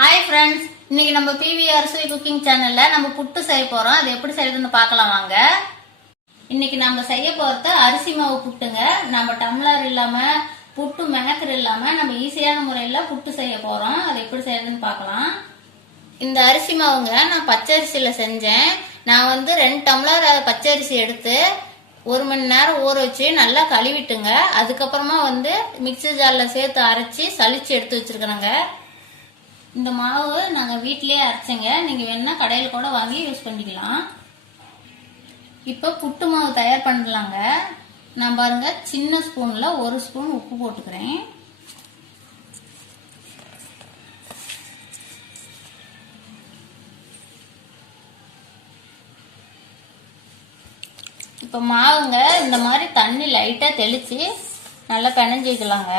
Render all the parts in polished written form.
Hi friends, இன்னைக்கு நம்ம PVR cooking சேனல்ல நம்ம புட்டு செய்ய போறோம். அது எப்படி செய்யறதுன்னு பார்க்கலாம் வாங்க. இன்னைக்கு நம்ம செய்ய போறது அரிசி மாவு புட்டுங்க. நம்ம டம்ளர் இல்லாம புட்டு மேக்கர் இல்லாம நம்ம ஈஸியான முறையில புட்டு செய்ய போறோம். அது எப்படி செய்யறதுன்னு பார்க்கலாம். இந்த அரிசி மாவுங்க நான் பச்சரிசியில செஞ்சேன். நான் வந்து 2 டம்ளர் பச்சரிசி எடுத்து 1 மணி நேரம் ஊற வச்சு நல்லா கழுவிட்டுங்க. அதுக்கப்புறமா வந்து மிக்ஸி ஜார்ல சேர்த்து அரைச்சி சளிச்சு எடுத்து வச்சிருக்கிறேங்க. இந்த மாவு நாங்கள் வீட்டிலேயே அரைச்சேங்க. நீங்கள் வேணா கடையில் கூட வாங்கி யூஸ் பண்ணிக்கலாம். இப்போ புட்டு மாவு தயார் பண்ணலாங்க. நான் பாருங்க சின்ன ஸ்பூன்ல 1 ஸ்பூன் உப்பு போட்டுக்கிறேன். இப்போ மாவுங்க இந்த மாதிரி தண்ணி லைட்டாக தெளித்து நல்லா பிணைஞ்சிக்கலாங்க.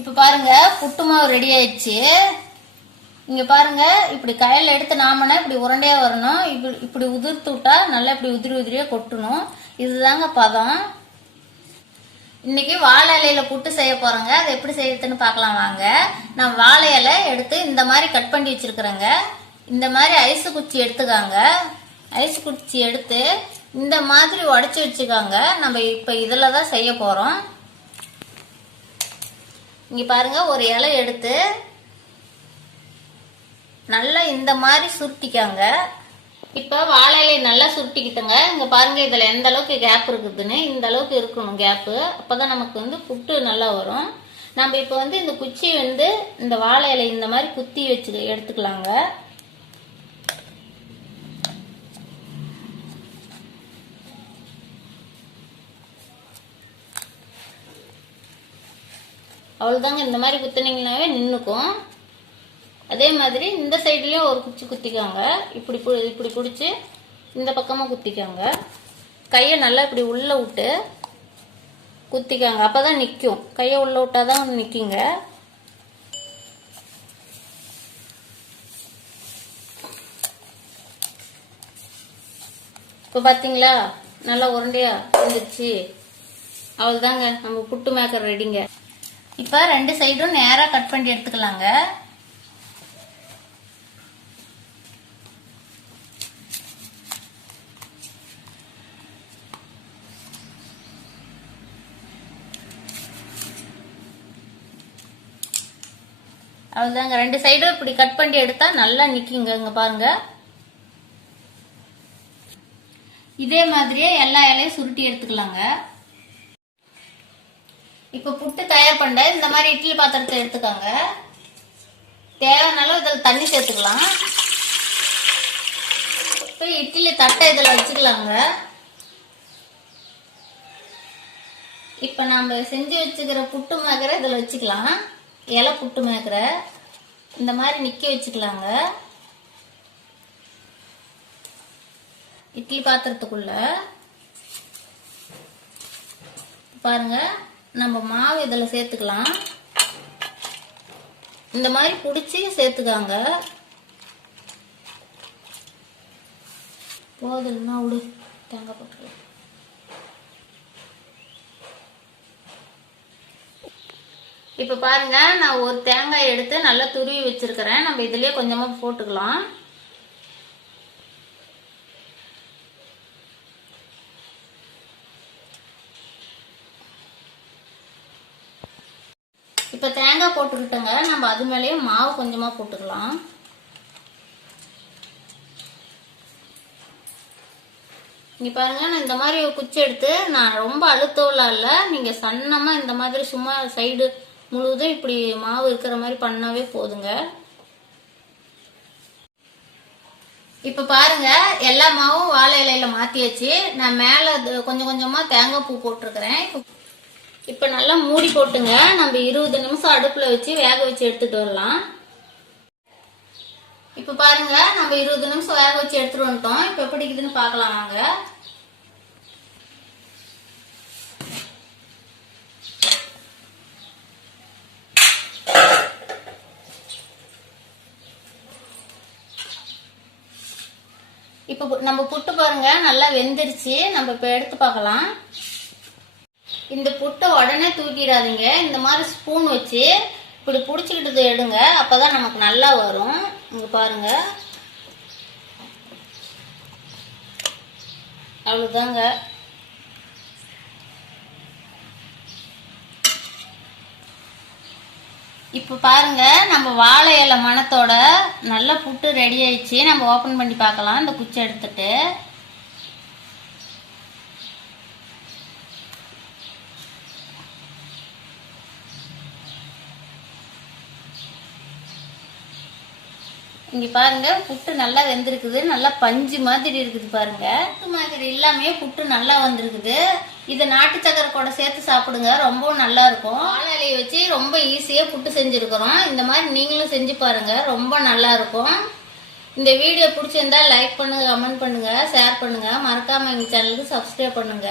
இப்ப பாருங்க புட்டு மாவு ரெடி ஆயிடுச்சு. இங்க பாருங்க இப்படி கையில எடுத்து நாமனா இப்படி உருண்டையா வரணும். இப்படி உதிர்த்து விட்டா நல்லா இப்படி உதிரி உதிரியா கொட்டணும். இதுதாங்க பதம். இன்னைக்கு வாழை இலையில புட்டு செய்ய போறேங்க. அது எப்படி செய்யறதுன்னு பார்க்கலாம் வாங்க. நான் வாழை இலை எடுத்து இந்த மாதிரி கட் பண்ணி வச்சிருக்கிறேங்க. இந்த மாதிரி ஐஸ் குச்சி எடுத்துக்காங்க. ஐஸ் குச்சி எடுத்து இந்த மாதிரி உடைச்சு வச்சுக்காங்க. நம்ம இப்ப இதுலதான் செய்ய போறோம். இங்க பாருங்க ஒரு இலை எடுத்து நல்லா இந்த மாதிரி சுருட்டிக்காங்க. இப்ப வாழை இலை நல்லா சுருட்டிக்கிட்டுங்க. இங்க பாருங்க இதுல எந்த அளவுக்கு கேப் இருக்குதுன்னு, இந்த அளவுக்கு இருக்கணும் கேப்பு. அப்பதான் நமக்கு வந்து புட்டு நல்லா வரும். நம்ம இப்ப வந்து இந்த குச்சி வந்து இந்த வாழை இலை இந்த மாதிரி குத்தி வச்சு எடுத்துக்கலாங்க. அவ்வளவுதாங்க. இந்த மாதிரி குத்துனீங்கன்னாவே நின்னுக்கும். அதே மாதிரி இந்த சைட்லயும் ஒரு குச்சி குத்திக்காங்க. இப்படி இப்படி பிடிச்சி இந்த பக்கமா குத்திக்காங்க. கையை நல்லா இப்படி உள்ள விட்டு குத்திக்காங்க. அப்பதான் நிக்கும். கையை உள்ள விட்டாதான் நிக்குங்க. இப்ப பாத்தீங்களா நல்லா உருண்டையா வந்துருச்சு. அவ்வளவுதாங்க, நம்ம புட்டு மேக்கர் ரெடிங்க. இப்ப 2 சைடும் நேரா கட் பண்ணி எடுத்துக்கலாங்க. அவ்வளவுதாங்க. 2 சைடும் இப்படி கட் பண்ணி எடுத்தா நல்லா நிக்குங்க. இங்க பாருங்க. இதே மாதிரியே எல்லா இலையும் சுருட்டி எடுத்துக்கலாங்க. இப்ப புட்டு தயார் பண்ண இந்த மாதிரி இட்லி பாத்திரத்தை எடுத்துக்காங்க. தேவையான அளவு இதில் தண்ணி சேர்த்துக்கலாம். இப்ப இட்லி தட்டை இதில் வச்சுக்கலாங்க. இப்ப நாம செஞ்சு வச்சுக்கிற புட்டு மேக்கரை இதில் வச்சுக்கலாம். இலை புட்டு மேக்கரை இந்த மாதிரி நிக்க வச்சுக்கலாங்க. இட்லி பாத்திரத்துக்குள்ள பாருங்க நம்ம மாவு இதுல சேர்த்துக்கலாம். இந்த மாதிரி புடிச்சு சேர்த்துக்காங்க. போதும்னா விடு, தேங்காய் போட்டுக்கலாம். இப்ப பாருங்க நான் ஒரு தேங்காய் எடுத்து நல்லா துருவி வச்சிருக்கிறேன். நம்ம இதுலயே கொஞ்சமா போட்டுக்கலாம். இப்ப தேங்காய் போட்டுக்கிட்டோங்க. நம்ம அது மேலேயே மாவு கொஞ்சமா போட்டுக்கலாம். இங்க பாருங்க நான் இந்த மாதிரி குச்சி எடுத்து நான் ரொம்ப அழுத்தம்லாம் இல்ல, நீங்க சன்னமா இந்த மாதிரி சும்மா சைடு முழுவதும் இப்படி மாவு இருக்கிற மாதிரி பண்ணாவே போதுங்க. இப்ப பாருங்க எல்லா மாவும் வாழை இலையில மாத்தியாச்சு. நான் மேல கொஞ்சம் கொஞ்சமா தேங்காய் பூ போட்டிருக்கிறேன். இப்ப நல்லா மூடி போட்டுங்க. நம்ம 20 நிமிஷம் அடுப்புல வச்சு வேக வச்சு எடுத்துட்டு வரலாம். இப்ப பாருங்க நம்ம 20 நிமிஷம் வேக வச்சு எடுத்துட்டு வந்துட்டோம். இப்ப எப்படி இருக்குதுன்னு பாக்கலாம் வாங்க. இப்ப நம்ம புட்டு பாருங்க நல்லா வெந்துருச்சு. நம்ம இப்ப எடுத்து பார்க்கலாம். இந்த புட்டை உடனே தூக்கிடாதீங்க. இந்த மாதிரி ஸ்பூன் வச்சு இப்படி புடிச்சுக்கிட்டு எடுங்க. அப்பதான் நமக்கு நல்லா வரும். இங்க பாருங்க, அவ்வளவுதாங்க. இப்ப பாருங்க, நம்ம வாழை இலை மணத்தோட நல்ல புட்டு ரெடி ஆயிடுச்சு. நம்ம ஓபன் பண்ணி பார்க்கலாம். இந்த குச்சி எடுத்துட்டு இங்க பாருங்க, புட்டு நல்லா வெந்திருக்குது. நல்லா பஞ்சு மாதிரி இருக்குது பாருங்க. புட்டு மாதிரி எல்லாமே புட்டு நல்லா வந்திருக்குது. இதை நாட்டு சக்கரை கூட சேர்த்து சாப்பிடுங்க, ரொம்ப நல்லா இருக்கும். வாழை இலையை வச்சு ரொம்ப ஈஸியா புட்டு செஞ்சிருக்கிறோம். இந்த மாதிரி நீங்களும் செஞ்சு பாருங்க, ரொம்ப நல்லா இருக்கும். இந்த வீடியோ பிடிச்சிருந்தா லைக் பண்ணுங்க, கமெண்ட் பண்ணுங்க, ஷேர் பண்ணுங்க. மறக்காம எங்க சேனலுக்கு சப்ஸ்கிரைப் பண்ணுங்க.